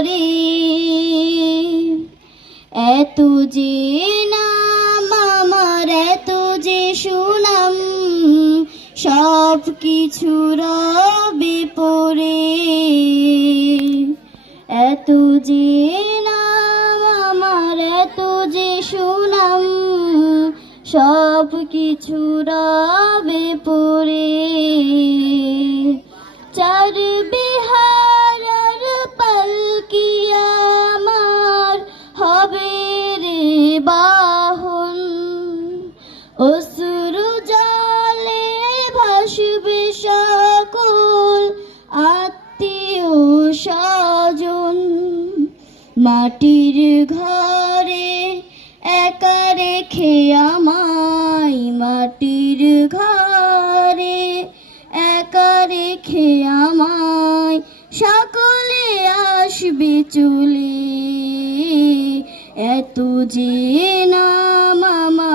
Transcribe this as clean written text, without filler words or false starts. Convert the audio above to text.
করে। এত যে নাম আমার, এত যে সুনাম, সব কিছু রবে পড়ে। এত যে নাম আমার, এত যে সুনাম, সব কিছু রবে পড়ে। চার বিহার আর পালকি আমার হবে রে বাহন। অশ্রু জলে ভাসবে সকল আত্মীয় স্বজন। মাটির ঘরে একা রেখে আমায়, মাটির ঘরে একা রেখে আমায়, সকলে আসবে চলে। এত যে নাম আমার।